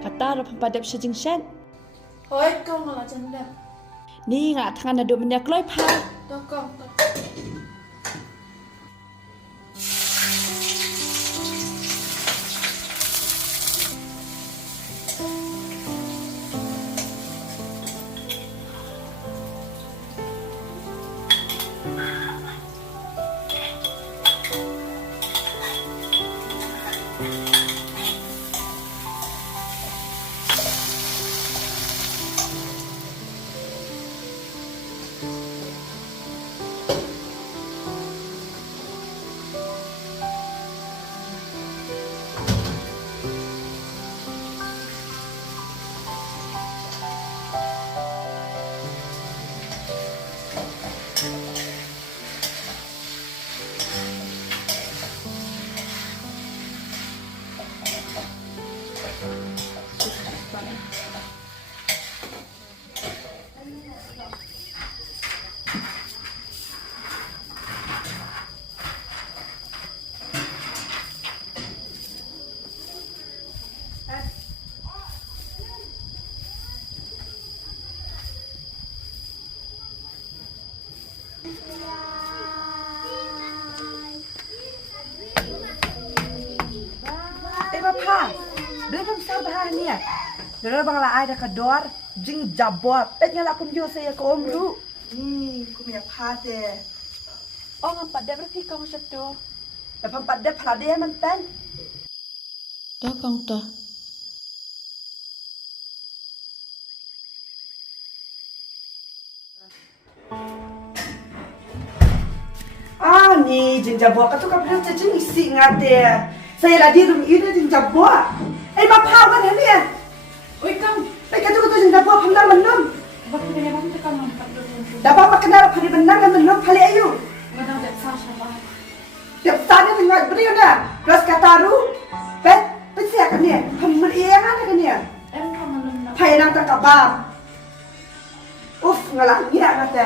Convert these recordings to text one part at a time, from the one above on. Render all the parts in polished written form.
Kata ro pampadap sejing shen. Ôi, con là chân đẹp. Ni ngạ thằng anh được mình nhạc lối pha. Tôi con tôi. Papa, belum sabar ni. Dara bang la ada kador, jing jabot. Petnya la pun yo saya ke omru. Ku mi pa de. Oh ngampadap berarti kamu satu. Dapat pada pelade man pen. Dah kong toh. Ni jing jabot ka tu ka pernah jing isi ngate. Saya lagi rum ini jing jabot. Ma pa wan ni. Ôi con. Pai ka tu jing jabot phamdang menum. Bác cái này bác cái con làm tập được. Dapat makan phadi benang menum phale ayu. Nggak tahu deh sao sao bác. Tiap sana dengan beri na. Plus kataru. Bet siap kan ni. Hammer iya kan ni. Em không làm lần nào. Thầy đang tăng cả ba. Uf, ngalang iya kata.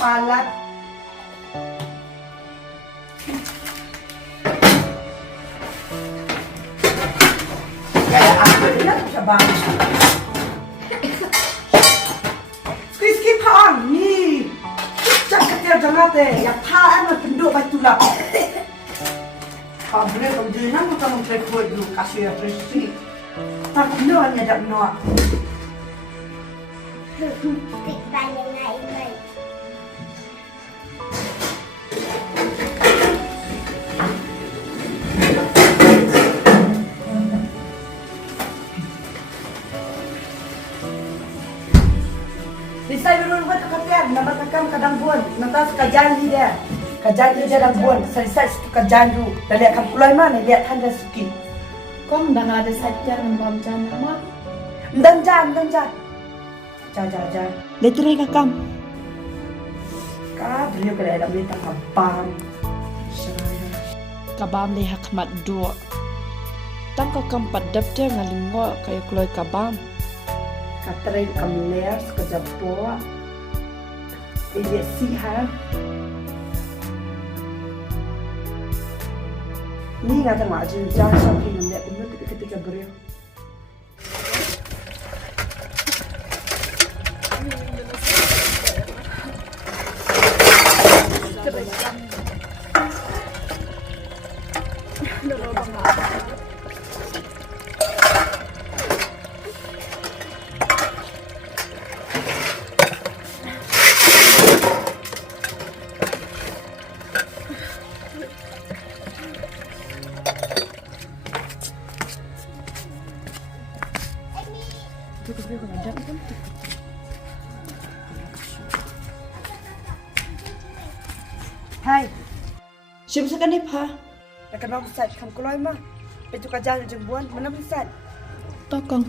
Palat. Gaya apa dia bisa bang? Skip hang ni. Cak ketir jangan deh. Ya paan penduk batu lah. Kalau boleh kemudian kita memperkuat dulu kasih restriksi. Tak penduk hanya ada menolak. Tik banyak ngai. Bisa dulu buat kapian, nama takam kadang buan, nanti kajian dia dalam buan, selesai itu kajian dulu. Dan lihat kamu keluar mana, lihat tanda suki. Kong dah ada saja nembam jana mah. Dan jan. Ja. Letrai kakam. Ka beliau kada ada minta kabam. Seraya. Kabam le hakmat do. Tang ka kampat dapte ngalingo kaya kloi kabam. Katray kamler sekejap po. Iya sih ha. Ni ngata maju jangan sampai ngelak umur ketika beliau. Hai, Siapa sekan ni pa? nak kenal besar kamu keluar mah. Betul kerja jembuan mana besar? Tokong.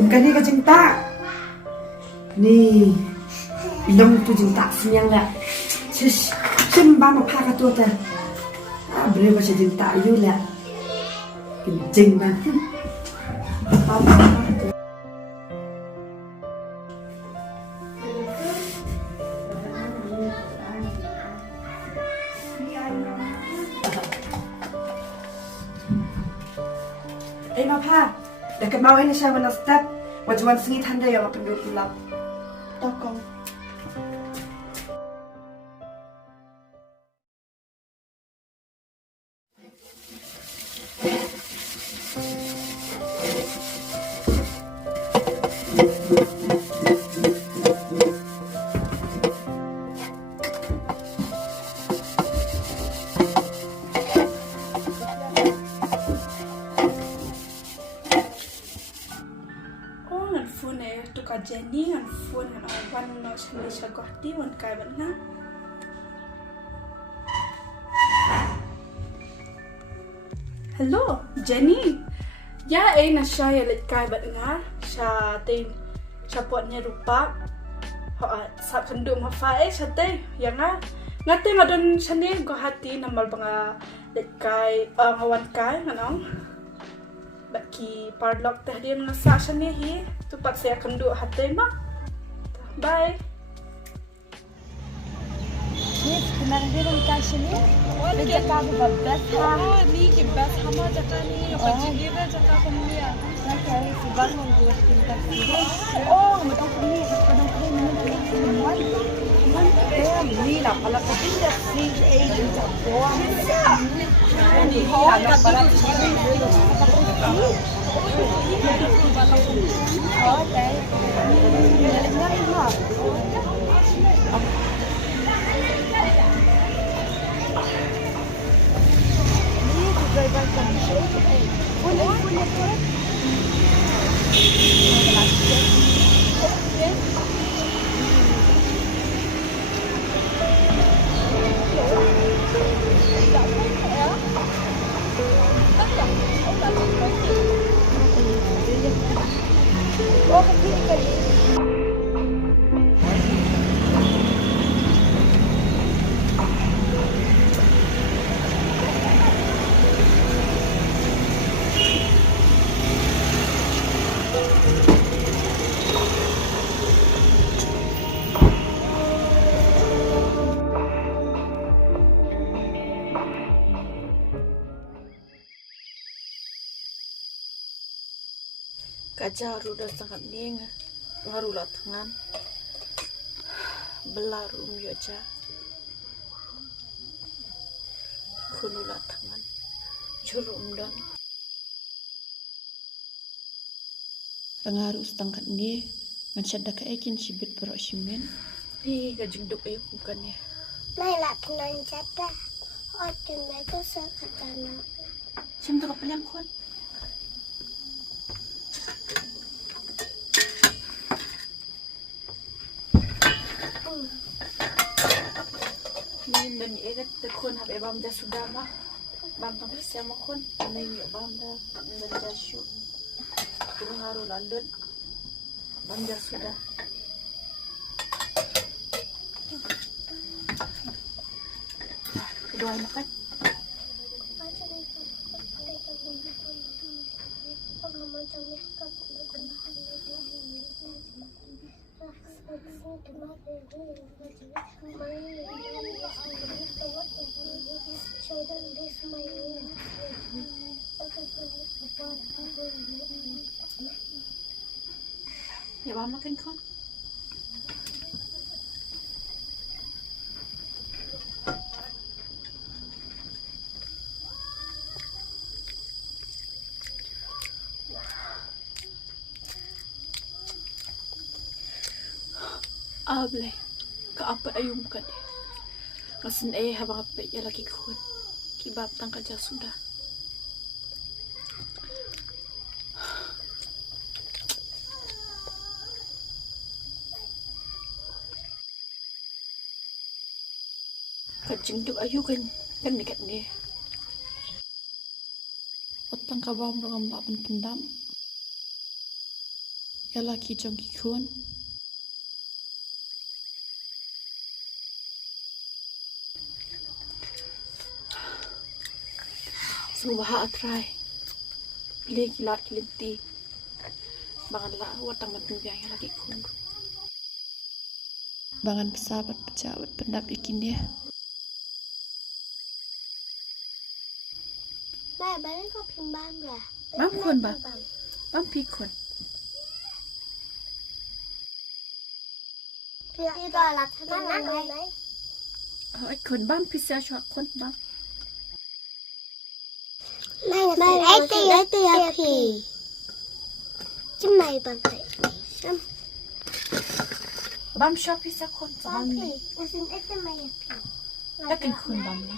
Bukan ni ke cinta. Ni ilmu tu cinta senyang lah. Sembah mau pakai tu tu. Beri macam cinta you lah. Kencing bah. Mapa, dekat mau ini saya mana step, wajuan sengit handa yang apa dulu pulang. Tokong. Jenny and phone and one no solution got the one guy but now. Hello, Jenny. Ya, na siya yalit guy but nga siya tin siya po niya rupa. Sa kandung mafae siya te. Ya nga ngate nga don siya ni hati namal mga lit guy ngawan guy nganong. Baki parlock teh dia nasa siya ni hi. Tupat saya akan duduk hati mak. Bye. Ni kemarin dia orang kasih ni. Dia cakap berbet ha. Oh, ni kibas hama cakap ni. Pagi dia cakap kemudian. Saya sebab mengurus tingkat ini. Oh, macam ni, kadang kadang ni semua. Dia ni lah kalau kau tidak free agent doang. Ni kalau para oh, dai. Dengar mah. Ni driver kami. Boleh. Oh, kecil kali. Kajar udah sangat ning ngarulah tangan belarum yoja kunulah tangan jurum dan pengaruh setengah ni ngan syada ka ekin sibit berosimen ni gajung duk ayo bukan ya Mai lah tenan jata. Oh, cuma itu sakatana. sim tu kapalian kon bam dah sudah mah. Bam tak bisa makan. Nai bam dah dah shoot. Turun haru London. Bam dah sudah. Kedua makan. Ya bam makan kon. Ablay, kaapa ayong ka di. Kasin habang apa ya lagi kun. Kibab tang kaja sudah. Kajing duk ayu kan dekat ni. Otang kabam rongam laban pendam. Ya lagi jong kikun. Subaha atrai. Pilih kilat kilinti. Bangan lah watang matubiyang yang lagi kun. Bangan pesabat pejabat pendap ikin dia. Ba bạn có phim bam là. Bam kun ba? Bam pi kun. Thì đó là nó là đấy. Ai kun bam pi sa cho kun bam. Mày lấy tia thì chứ mày bằng vậy xem Bam shop pi sa kun bam bam thì ni. ta xin ít cho mày thì Ta kin kun bam ni.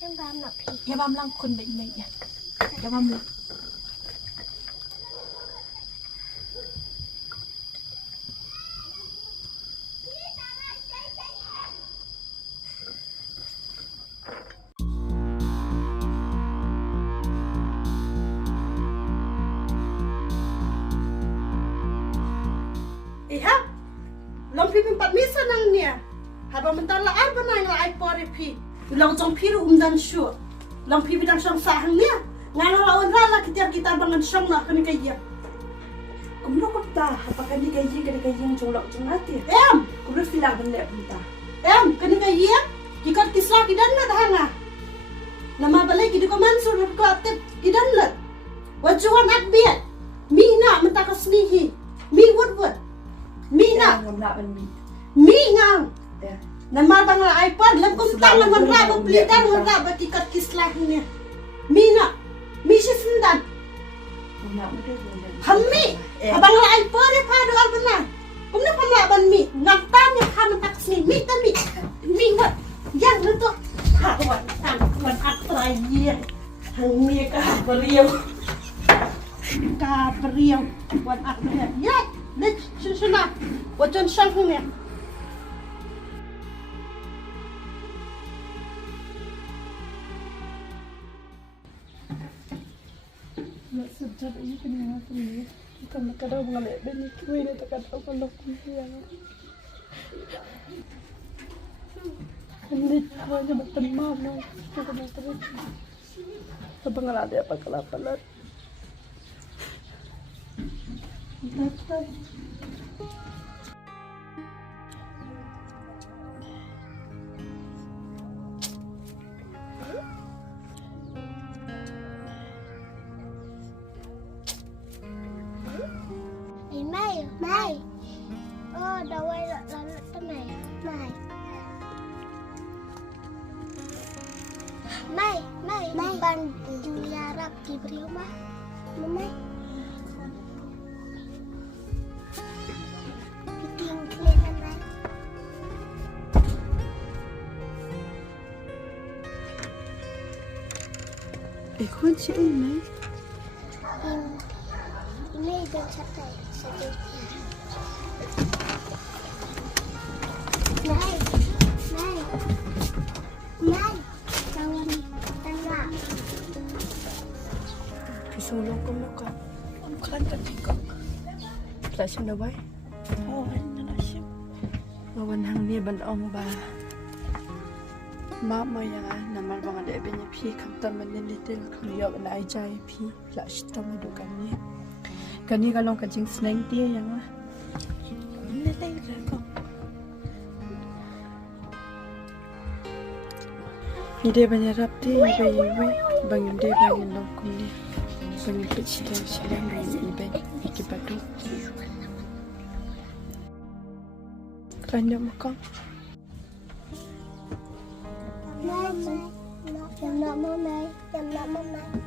xem bam là thì Ya bam lang kun bai mai ya. Ya bam lang. Iha, lampi pimpat misa nang niya. Haba mentala arba nang la pore pi. Ulang jong piru dan shu. Lampi bidang syang sahang niya. Ngana lawan rala kita bangan syang na kani kaya. Kumlo ko ta, haba kani kaya jong lok jong ati. Kumlo filang ban lep ta. Kani kaya, kikat kisla kidan na dahanga. Nama balai kidi ko mansur ko atip kidan na. Wajuan akbiat. Mina mentakas nihi. Mi wood. Mina, mi ngang. Nama bang iPad, lam tang lam raba pelitan raba tikat kislah ni. Mina, mi sisendan. Hammi, abang iPad ni padu albana. Kumna pamla ban mi, ngapam ni kam tax ni, mi tan mi wat. Yang tu, ha wat tan wan atrai ye. Hang mi ka beriau. Ka beriau wan atrai. Ya. Let's shuna. Wajan sang ni. Nak sejak ini kena apa ni? Kita nak kada mengalih beni kue ni tak kada apa nak kuliah. Ini hanya berteman lah. Kita nak terus. Sebab ada apa kelaparan. Betul. Mày đâu quay lại là cái này mày ban Julia rap di beriau mah mày bikin kelihatan mày Ikut si ini. Ini jam satu. Này. sulong ko mo ka. Ang kalanta ko. Lại xem đâu vậy? Oh, ano na siya. Mawanhang niya ban ong ba? Mama ya namal bang ada benya pi kam taman ni little kuliah na ai jai pi la shita madu kami. Kani kalong kajing sneng dia yang lah. Nilay ko. Ide banyak rapti bayi bang ide bang long kuni bang pit sidang bang ibe ikibatu. Kanya makam. Mama, mama, mama, mama, mama.